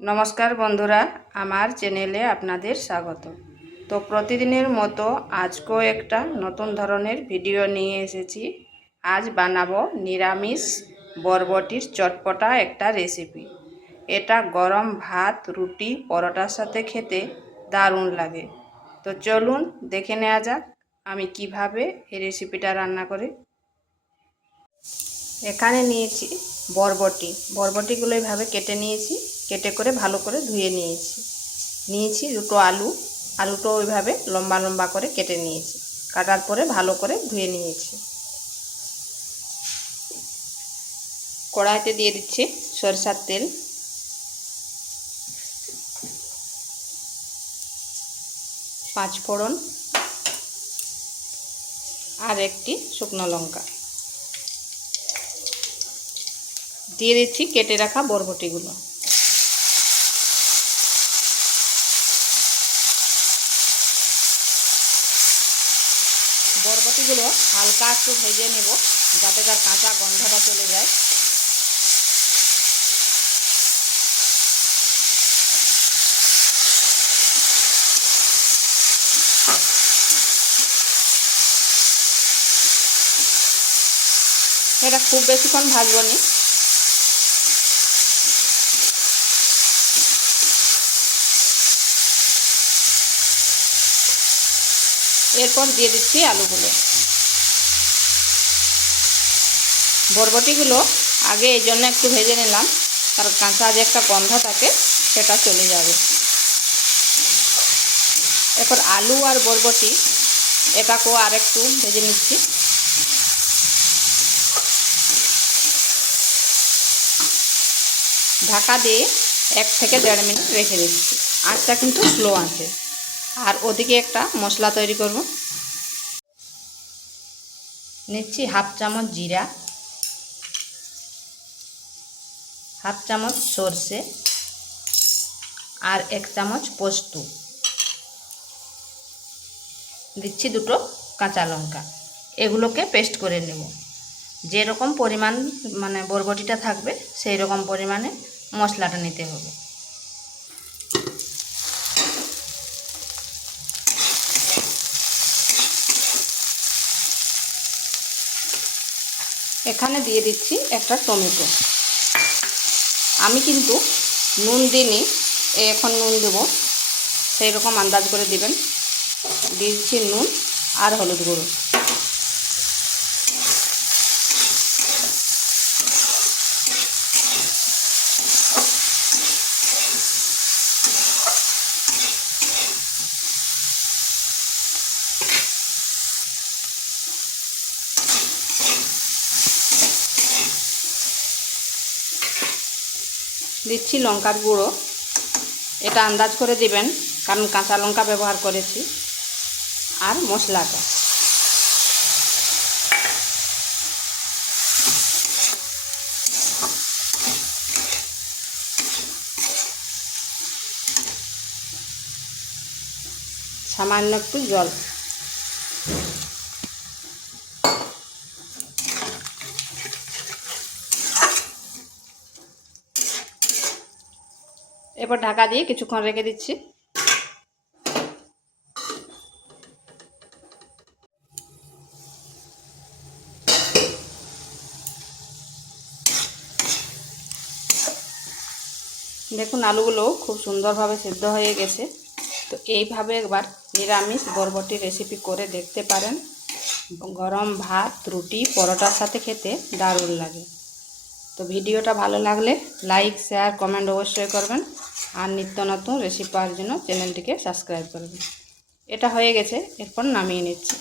নমস্কার বন্ধুরা, আমার চ্যানেলে আপনাদের স্বাগত। তো প্রতিদিনের মতো আজকেও একটা নতুন ধরনের ভিডিও নিয়ে এসেছি। আজ বানাবো নিরামিষ বরবটির চটপটা একটা রেসিপি। এটা গরম ভাত, রুটি, পরোটার সাথে খেতে দারুণ লাগে। তো চলুন দেখে নেওয়া যাক আমি কিভাবে এই রেসিপিটা রান্না করি। এখানে নিয়েছি বরবটিগুলো এইভাবে কেটে নিয়েছি, কেটে করে ভালো করে ধুয়ে নিয়েছি দুটো আলুটো ওইভাবে লম্বা লম্বা করে কেটে নিয়েছি, কাটার পরে ভালো করে ধুয়ে নিয়েছি। কড়াইতে দিয়ে দিচ্ছি সরষের তেল, পাঁচ ফোড়ন আর একটি শুকনো লঙ্কা দিয়ে দিচ্ছি কেটে রাখা বরবটিগুলো। বরবটিগুলো হালকা একটু ভেজে নেব যাতে তার কাঁচা গন্ধটা চলে যায়। এটা খুব বেশিক্ষণ ভাজবো না। এরপর দিয়ে দিচ্ছি আলুগুলো। বরবটিগুলো আগে এই জন্য একটু ভেজে নিলাম, তার কাঁচা যে একটা গন্ধ থাকে সেটা চলে যাবে। এরপর আলু আর বরবটি এটাকেও আর একটু ভেজে নিচ্ছি। ঢাকা দিয়ে 1 থেকে 1.5 মিনিট রেখে দিচ্ছি। আঁচটা কিন্তু স্লো আছে। আর ওদিকে একটা মশলা তৈরি করব। নিচ্ছি হাফ চামচ জিরা, হাফ চামচ সর্ষে আর 1 চামচ পোস্ত, দিচ্ছি দুটো কাঁচা লঙ্কা। এগুলোকে পেস্ট করে নেব। যেরকম পরিমাণ বরবটিটা থাকবে সেই রকম পরিমাণে মশলাটা নিতে হবে। এখানে দিয়ে দিচ্ছি একটা টমেটো। আমি কিন্তু নুন দিইনি, এখন নুন দেবো, সেই রকম আন্দাজ করে দিবেন। দিয়ে দিচ্ছি নুন আর হলুদ গুঁড়ো। দিচ্ছি লঙ্কার গুঁড়ো, এটা আন্দাজ করে দিবেন কারণ কাঁচা লঙ্কা ব্যবহার করেছি। আর মশলাটা সামান্য একটু জল। এরপর ঢাকা দিয়ে কিছুক্ষণ রেখে দিচ্ছি। দেখুন আলুগুলো খুব সুন্দরভাবে সিদ্ধ হয়ে গেছে। তো এইভাবে একবার নিরামিষ বরবটি রেসিপি করে দেখতে পারেন। গরম ভাত, রুটি, পরোটার সাথে খেতে দারুণ লাগে। তো ভিডিওটা ভালো লাগলে লাইক, শেয়ার, কমেন্ট অবশ্যই করবেন। আর নিত্য নতুন রেসিপি পাওয়ার জন্য চ্যানেলটিকে সাবস্ক্রাইব করবেন। এটা হয়ে গেছে, এরপর নামিয়ে নিচ্ছি।